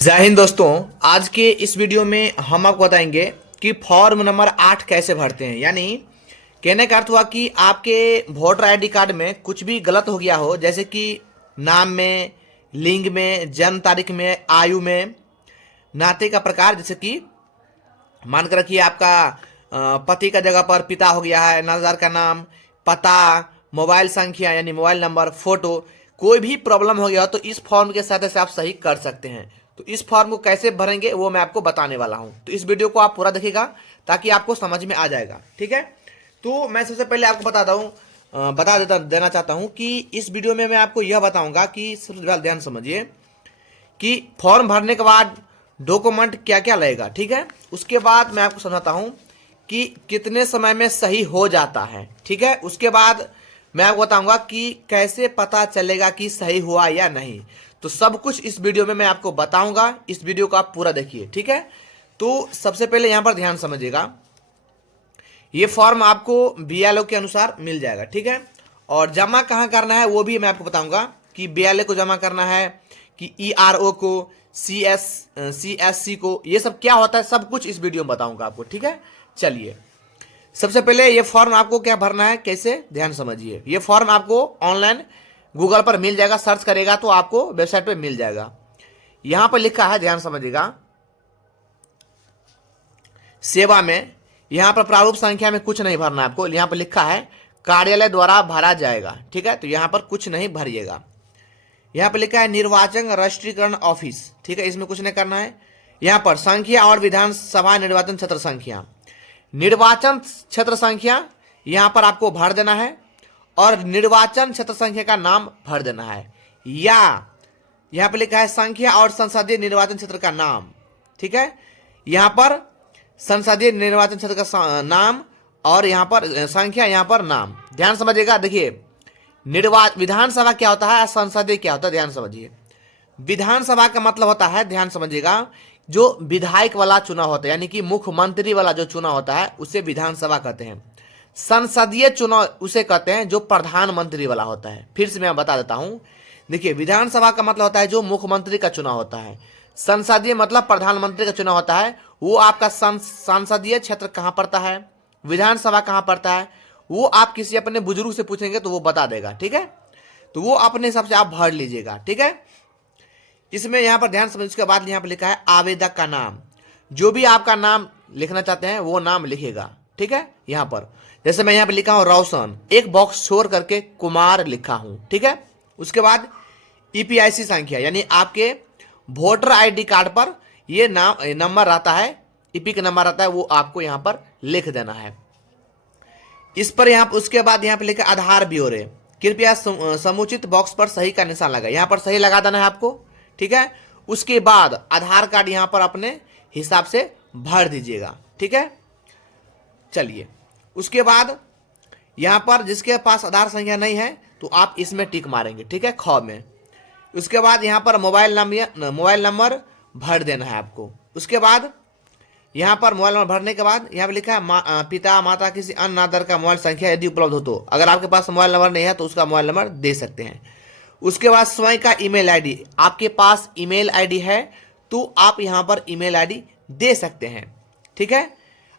जय हिंद दोस्तों। आज के इस वीडियो में हम आपको बताएंगे कि फॉर्म नंबर 8 कैसे भरते हैं। यानी कहने का अर्थ हुआ कि आपके वोटर आईडी कार्ड में कुछ भी गलत हो गया हो, जैसे कि नाम में, लिंग में, जन्म तारीख में, आयु में, नाते का प्रकार, जैसे कि मान कर रखिए आपका पति का जगह पर पिता हो गया है, नामदार का नाम, पता, मोबाइल संख्या यानी मोबाइल नंबर, फोटो, कोई भी प्रॉब्लम हो गया हो तो इस फॉर्म के सहायता से आप सही कर सकते हैं। तो इस फॉर्म को कैसे भरेंगे वो मैं आपको बताने वाला हूं, तो इस वीडियो को आप पूरा देखिएगा ताकि आपको समझ में आ जाएगा। ठीक है, तो मैं सबसे पहले आपको बता देना चाहता हूं कि इस वीडियो में मैं आपको यह बताऊंगा कि सबसे ध्यान समझिए कि फॉर्म भरने के बाद डॉक्यूमेंट क्या क्या लगेगा। ठीक है, उसके बाद मैं आपको समझाता हूं कि कितने समय में सही हो जाता है। ठीक है, उसके बाद मैं आपको बताऊंगा कि कैसे पता चलेगा कि सही हुआ या नहीं। तो सब कुछ इस वीडियो में मैं आपको बताऊंगा, इस वीडियो को आप पूरा देखिए। ठीक है, तो सबसे पहले यहां पर ध्यान समझिएगा, ये फॉर्म आपको बीएलओ के अनुसार मिल जाएगा। ठीक है, और जमा कहां करना है वो भी मैं आपको बताऊंगा कि बीएलए को जमा करना है कि ईआरओ को, सीएससी को, ये सब क्या होता है सब कुछ इस वीडियो में बताऊंगा आपको। ठीक है, चलिए सबसे पहले ये फॉर्म आपको क्या भरना है, कैसे, ध्यान समझिए। ये फॉर्म आपको ऑनलाइन गूगल पर मिल जाएगा, सर्च करेगा तो आपको वेबसाइट पे मिल जाएगा। यहां पर लिखा है, ध्यान समझिएगा, सेवा में, यहां पर प्रारूप संख्या में कुछ नहीं भरना है आपको। यहां पर लिखा है कार्यालय द्वारा भरा जाएगा। ठीक है, तो यहां पर कुछ नहीं भरिएगा। यहां पर लिखा है निर्वाचन राष्ट्रीयकरण ऑफिस। ठीक है, इसमें कुछ नहीं करना है। यहां पर संख्या और विधानसभा निर्वाचन क्षेत्र संख्या, निर्वाचन क्षेत्र संख्या यहां पर आपको भर देना है और निर्वाचन क्षेत्र संख्या का नाम भर देना है, या यहां पर लिखा है संख्या और संसदीय निर्वाचन क्षेत्र का नाम। ठीक है, यहां पर संसदीय निर्वाचन क्षेत्र का नाम और यहां पर संख्या, यहां पर नाम। ध्यान समझिएगा, देखिए विधानसभा क्या होता है, संसदीय क्या होता है, ध्यान समझिए। विधानसभा का मतलब होता है, ध्यान समझिएगा, जो विधायक वाला चुनाव होता है, यानी कि मुख्यमंत्री वाला जो चुनाव होता है उसे विधानसभा कहते हैं। संसदीय चुनाव उसे कहते हैं जो प्रधानमंत्री वाला होता है। फिर से मैं बता देता हूं, देखिए विधानसभा का मतलब होता है जो मुख्यमंत्री का चुनाव होता है, संसदीय मतलब प्रधानमंत्री का चुनाव होता है। वो आपका संसदीय क्षेत्र कहां पड़ता है, विधानसभा कहां पड़ता है, वो आप किसी अपने बुजुर्ग से पूछेंगे तो वो बता देगा। ठीक है, तो वो अपने हिसाब से आप भर लीजिएगा। ठीक है, इसमें यहां पर ध्यान समझ, उसके बाद यहां पर लिखा है आवेदक का नाम, जो भी आपका नाम लिखना चाहते हैं वो नाम लिखेगा। ठीक है, यहां पर जैसे मैं यहां पर लिखा हूं रोशन, एक बॉक्स छोड़ करके कुमार लिखा हूं। ठीक है, उसके बाद ईपीआईसी संख्या, यानी आपके वोटर आईडी कार्ड पर ये नंबर रहता है, ईपी का नंबर रहता है, वो आपको यहां पर लिख देना है इस पर। यहां उसके बाद यहां पर लिखा आधार ब्यौरे, कृपया समुचित बॉक्स पर सही का निशान लगा, यहां पर सही लगा देना है आपको। ठीक है, उसके बाद आधार कार्ड यहां पर अपने हिसाब से भर दीजिएगा। ठीक है, चलिए उसके बाद यहां पर जिसके पास आधार संख्या नहीं है तो आप इसमें टिक मारेंगे। ठीक है, ख में। उसके बाद यहां पर मोबाइल नंबर भर देना है आपको। उसके बाद यहां पर मोबाइल नंबर भरने के बाद यहां पर लिखा है पिता माता किसी अन्य आधार का मोबाइल संख्या यदि उपलब्ध हो तो, अगर आपके पास मोबाइल नंबर नहीं है तो उसका मोबाइल नंबर दे सकते हैं। उसके बाद स्वयं का ईमेल आईडी, आपके पास ईमेल आईडी है तो आप यहां पर ईमेल आईडी दे सकते हैं। ठीक है,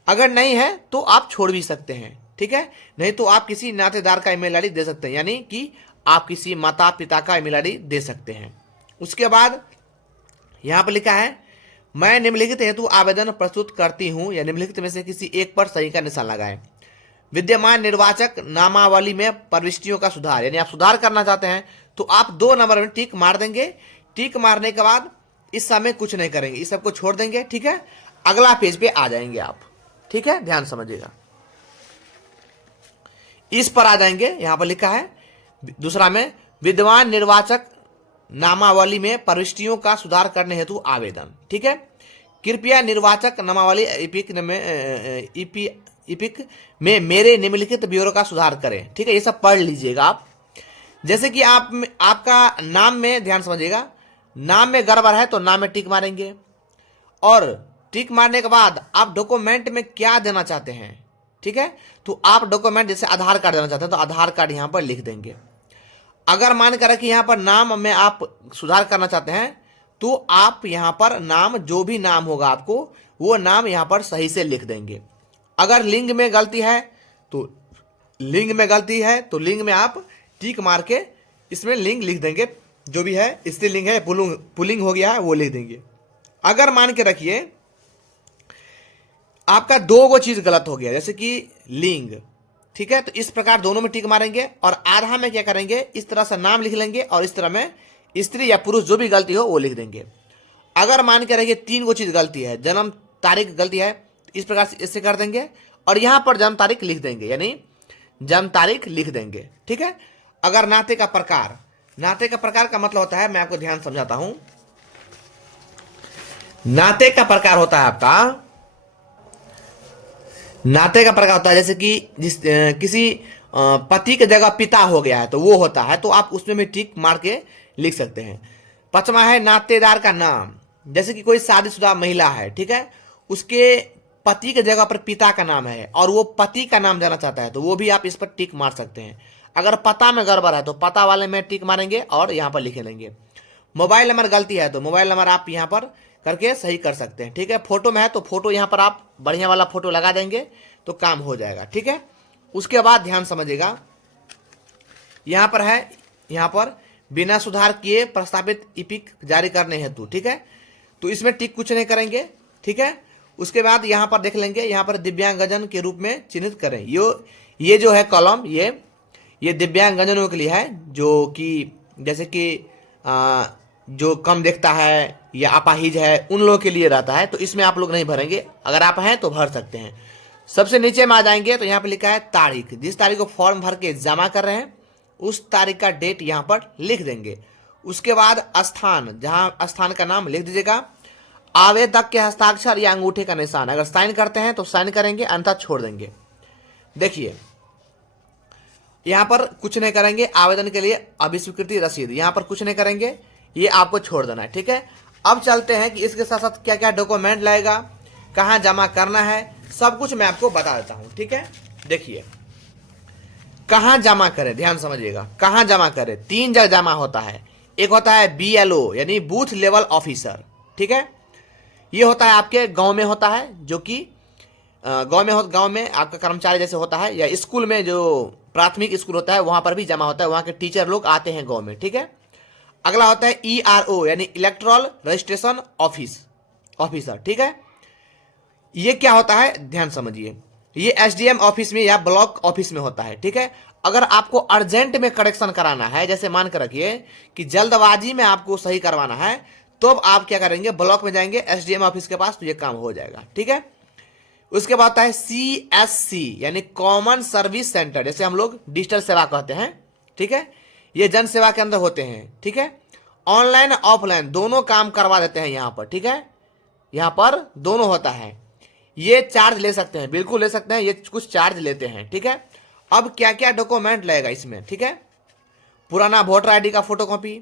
अगर नहीं है तो आप छोड़ भी सकते हैं। ठीक है, नहीं तो आप किसी नातेदार का ईमेल आईडी दे सकते हैं, यानी कि आप किसी माता पिता का ईमेल आईडी दे सकते हैं। उसके बाद यहां पर लिखा है मैं निम्नलिखित हेतु आवेदन प्रस्तुत करती हूं, या निम्नलिखित में से किसी एक पर सही का निशान लगाएं। विद्यमान निर्वाचक नामावली में प्रविष्टियों का सुधार, यानी आप सुधार करना चाहते हैं तो आप 2 नंबर में टिक मार देंगे। टिक मारने के बाद इस समय कुछ नहीं करेंगे, इस सबको छोड़ देंगे। ठीक है, अगला पेज पे आ जाएंगे आप। ठीक है, ध्यान समझिएगा, इस पर आ जाएंगे। यहां पर लिखा है दूसरा में विद्यमान निर्वाचक नामावली में प्रविष्टियों का सुधार करने हेतु आवेदन। ठीक है, कृपया निर्वाचक नामावली इपिक में मेरे निम्नलिखित ब्यौरे का सुधार करें। ठीक है, ये सब पढ़ लीजिएगा आप। जैसे कि आपका नाम में, ध्यान समझिएगा, नाम में गड़बड़ है तो नाम में टिक मारेंगे, और टिक मारने के बाद आप डॉक्यूमेंट में क्या देना चाहते हैं। ठीक है, तो आप डॉक्यूमेंट जैसे आधार कार्ड देना चाहते हैं तो आधार कार्ड यहां पर लिख देंगे। अगर मान कर कि यहां पर नाम में आप सुधार करना चाहते हैं तो आप यहाँ पर नाम, जो भी नाम होगा आपको, वो नाम यहाँ पर सही से लिख देंगे। अगर लिंग में गलती है तो लिंग में आप टिक मार के इसमें लिंग लिख देंगे, जो भी है स्त्रीलिंग है पुल्लिंग हो गया है वो लिख देंगे। अगर मान के रखिए आपका दो गो चीज गलत हो गया, जैसे कि लिंग, ठीक है, तो इस प्रकार दोनों में टिक मारेंगे और आधा में क्या करेंगे, इस तरह से नाम लिख लेंगे और इस तरह में स्त्री या पुरुष जो भी गलती हो वो लिख देंगे। अगर मान के रखिए तीन गो चीज गलती है, जन्म तारीख गलती है, इस प्रकार से इससे कर देंगे और यहां पर जन्म तारीख लिख देंगे, यानी जन्म तारीख लिख देंगे, ठीक है। अगर नाते का प्रकार का मतलब होता है, मैं आपको ध्यान समझाता हूं। नाते का प्रकार होता है आपका, नाते का प्रकार होता है जैसे कि किसी पति की जगह पिता हो गया है तो वो होता है, तो आप उसमें भी टिक मार के लिख सकते हैं। पांचवा है नातेदार का नाम, जैसे कि कोई शादीशुदा महिला है, ठीक है, उसके पति की जगह पर पिता का नाम है और वो पति का नाम देना चाहता है तो वो भी आप इस पर टिक मार सकते हैं। अगर पता में गड़बड़ है तो पता वाले में टिक मारेंगे और यहाँ पर लिख लेंगे। मोबाइल नंबर गलती है तो मोबाइल नंबर आप यहाँ पर करके सही कर सकते हैं, ठीक है। फोटो में है तो फोटो यहाँ पर आप बढ़िया वाला फोटो लगा देंगे तो काम हो जाएगा, ठीक है। उसके बाद ध्यान समझिएगा, यहाँ पर है, यहाँ पर बिना सुधार किए प्रस्तावित इपिक जारी करने हेतु, ठीक है, तो इसमें टिक कुछ नहीं करेंगे, ठीक है। उसके बाद यहाँ पर देख लेंगे, यहाँ पर दिव्यांगजन के रूप में चिन्हित करें। ये जो है कॉलम, ये दिव्यांगजनों के लिए है, जो कि जैसे कि जो कम देखता है या अपाहिज है उन लोगों के लिए रहता है, तो इसमें आप लोग नहीं भरेंगे। अगर आप हैं तो भर सकते हैं। सबसे नीचे में आ जाएंगे तो यहाँ पर लिखा है तारीख, जिस तारीख को फॉर्म भर के जमा कर रहे हैं उस तारीख का डेट यहाँ पर लिख देंगे। उसके बाद स्थान, जहाँ स्थान का नाम लिख दीजिएगा। आवेदक के हस्ताक्षर या अंगूठे का निशान, अगर साइन करते हैं तो साइन करेंगे, अन्यथा छोड़ देंगे। देखिए यहाँ पर कुछ नहीं करेंगे, आवेदन के लिए अभिस्वीकृति रसीद, यहाँ पर कुछ नहीं करेंगे, ये आपको छोड़ देना है, ठीक है। अब चलते हैं कि इसके साथ साथ क्या क्या डॉक्यूमेंट लगेगा, कहाँ जमा करना है, सब कुछ मैं आपको बता देता हूँ, ठीक है। देखिए कहाँ जमा करें, ध्यान समझिएगा, कहाँ जमा करें। 3 जगह जमा होता है। एक होता है BLO यानी बूथ लेवल ऑफिसर, ठीक है, ये होता है आपके गांव में होता है, जो कि गांव में आपका कर्मचारी जैसे होता है, या स्कूल में जो प्राथमिक स्कूल होता है वहां पर भी जमा होता है, वहां के टीचर लोग आते हैं गांव में, ठीक है। अगला होता है ERO यानी इलेक्ट्रल रजिस्ट्रेशन ऑफिसर, ठीक है। ये क्या होता है ध्यान समझिए, ये SDM ऑफिस में या ब्लॉक ऑफिस में होता है, ठीक है। अगर आपको अर्जेंट में करेक्शन कराना है, जैसे मान कर रखिए कि जल्दबाजी में आपको सही करवाना है, तो अब आप क्या करेंगे, ब्लॉक में जाएंगे SDM ऑफिस के पास, तो ये काम हो जाएगा, ठीक है। उसके बाद आता है CSC यानी कॉमन सर्विस सेंटर, जैसे हम लोग डिजिटल सेवा कहते हैं, ठीक है, ये जन सेवा के अंदर होते हैं, ठीक है। ऑनलाइन ऑफलाइन दोनों काम करवा देते हैं यहाँ पर, ठीक है, यहाँ पर दोनों होता है। ये चार्ज ले सकते हैं, बिल्कुल ले सकते हैं, ये कुछ चार्ज लेते हैं, ठीक है। अब क्या क्या डॉक्यूमेंट लगेगा इसमें, ठीक है, पुराना वोटर ID का फोटोकॉपी,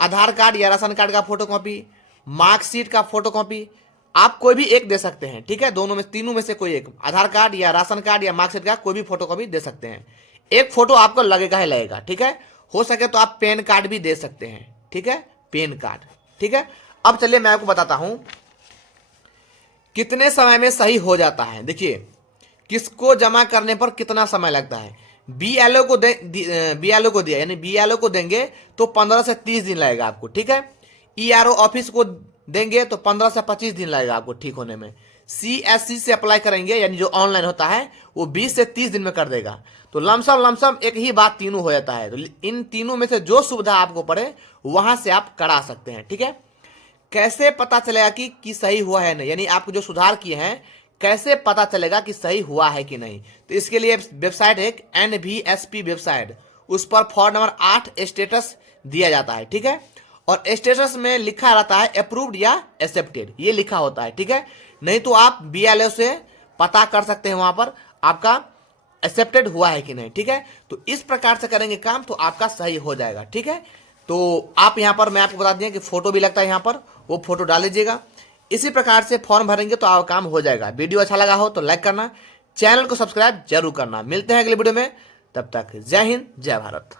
आधार कार्ड या राशन कार्ड का फोटोकॉपी, मार्कशीट का फोटोकॉपी, आप कोई भी एक दे सकते हैं, ठीक है, दोनों में तीनों में से कोई एक, आधार कार्ड या राशन कार्ड या मार्कशीट का कोई भी फोटोकॉपी दे सकते हैं। एक फोटो आपको लगेगा ही लगेगा, ठीक है। हो सके तो आप पैन कार्ड भी दे सकते हैं, ठीक है, पैन कार्ड, ठीक है। अब चलिए मैं आपको बताता हूं कितने समय में सही हो जाता है। देखिए किसको जमा करने पर कितना समय लगता है। BLO को दिया यानी BLO को देंगे तो 15 से 30 दिन लगेगा आपको, ठीक है। ERO ऑफिस को देंगे तो 15 से 25 दिन लगेगा आपको ठीक होने में। CSC से अप्लाई करेंगे यानी जो ऑनलाइन होता है वो 20 से 30 दिन में कर देगा। तो लमसम एक ही बात तीनों हो जाता है। तो इन तीनों में से जो सुविधा आपको पड़े वहां से आप करा सकते हैं, ठीक है। कैसे पता चलेगा कि सही हुआ है नहीं, यानी आपको जो सुधार किए हैं कैसे पता चलेगा कि सही हुआ है कि नहीं, तो इसके लिए वेबसाइट है एक NVSP वेबसाइट, उस पर फॉर्म नंबर 8 स्टेटस दिया जाता है, ठीक है। और स्टेटस में लिखा रहता है अप्रूव्ड या एक्सेप्टेड, ये लिखा होता है, ठीक है। नहीं तो आप BLO से पता कर सकते हैं वहां पर आपका एक्सेप्टेड हुआ है कि नहीं, ठीक है। तो इस प्रकार से करेंगे काम तो आपका सही हो जाएगा, ठीक है। तो आप यहाँ पर मैं आपको बता दिया कि फोटो भी लगता है यहाँ पर, वो फोटो डाल लीजिएगा। इसी प्रकार से फॉर्म भरेंगे तो आपका काम हो जाएगा। वीडियो अच्छा लगा हो तो लाइक करना, चैनल को सब्सक्राइब जरूर करना। मिलते हैं अगले वीडियो में, तब तक जय हिंद जय भारत।